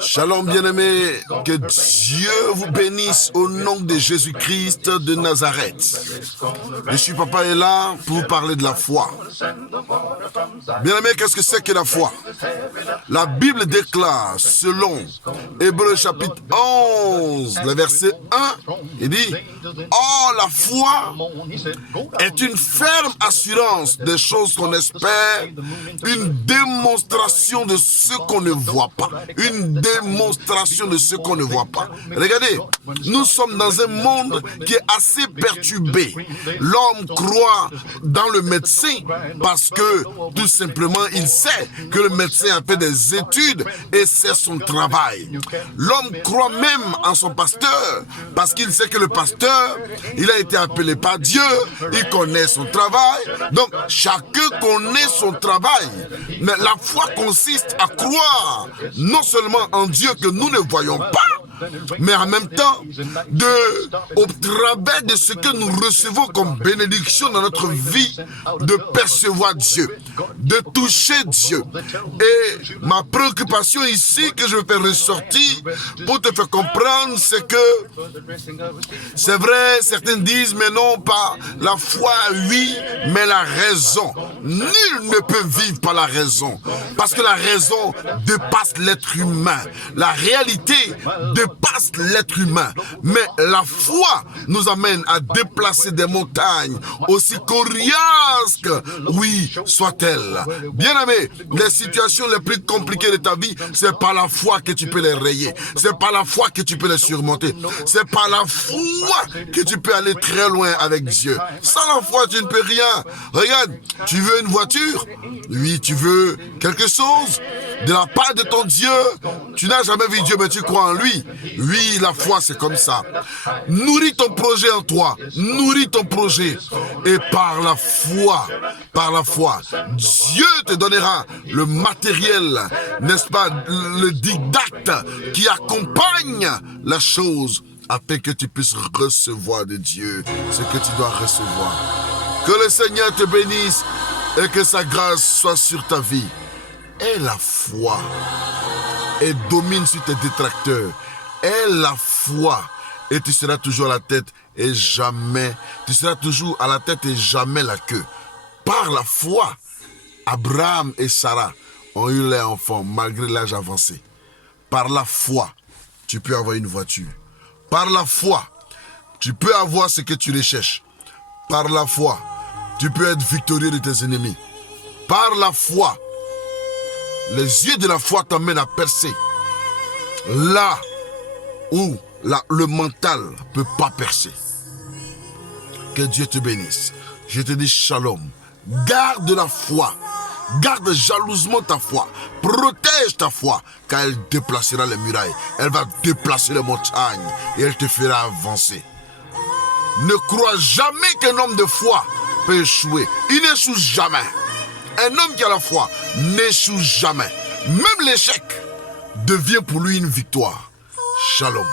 Shalom bien-aimés, que Dieu vous bénisse au nom de Jésus-Christ de Nazareth. Je suis Papa est là pour vous parler de la foi. Bien-aimés, qu'est-ce que c'est que la foi? La Bible déclare, selon Hébreux chapitre 11, le verset 1, il dit « Or la foi est une ferme assurance des choses qu'on espère, une démonstration de ce qu'on ne voit pas. » Une démonstration de ce qu'on ne voit pas. Regardez, nous sommes dans un monde qui est assez perturbé. L'homme croit dans le médecin parce que, tout simplement, il sait que le médecin a fait des études et c'est son travail. L'homme croit même en son pasteur parce qu'il sait que le pasteur, il a été appelé par Dieu, il connaît son travail. Donc, chacun connaît son travail. Mais la foi consiste à croire non seulement en Dieu que nous ne voyons pas, mais en même temps, au travers de ce que nous recevons comme bénédiction dans notre vie, de percevoir Dieu, de toucher Dieu. Et ma préoccupation ici, que je vais faire ressortir pour te faire comprendre, c'est que, c'est vrai, certains disent, mais non pas la foi, oui, mais la raison. Nul ne peut vivre par la raison, parce que la raison dépasse l'être humain. La réalité dépasse l'être humain. Mais la foi nous amène à déplacer des montagnes, aussi coriaces, oui, soit-elles. Bien-aimé, les situations les plus compliquées de ta vie, c'est par la foi que tu peux les rayer. C'est par la foi que tu peux les surmonter. C'est par la foi que tu peux aller très loin avec Dieu. Sans la foi, tu ne peux rien. Regarde, tu veux une voiture? Oui, tu veux quelque chose de la part de ton Dieu. Tu n'as jamais vu Dieu, mais tu crois en lui. Oui, la foi, c'est comme ça. Nourris ton projet en toi. Nourris ton projet. Et par la foi, Dieu te donnera le matériel, n'est-ce pas, le didacte qui accompagne la chose afin que tu puisses recevoir de Dieu ce que tu dois recevoir. Que le Seigneur te bénisse et que sa grâce soit sur ta vie. Aie la foi et domine sur tes détracteurs. Aie la foi et tu seras toujours à la tête et jamais, tu seras toujours à la tête et jamais la queue. Par la foi, Abraham et Sarah ont eu leurs enfants malgré l'âge avancé. Par la foi, tu peux avoir une voiture. Par la foi, tu peux avoir ce que tu recherches. Par la foi, tu peux être victorieux de tes ennemis. Par la foi, les yeux de la foi t'emmènent à percer là où le mental ne peut pas percer. Que Dieu te bénisse. Je te dis shalom. Garde la foi. Garde jalousement ta foi. Protège ta foi, car elle déplacera les murailles. Elle va déplacer les montagnes et elle te fera avancer. Ne crois jamais qu'un homme de foi peut échouer. Il n'échoue jamais. Un homme qui a la foi n'échoue jamais. Même l'échec devient pour lui une victoire. Shalom.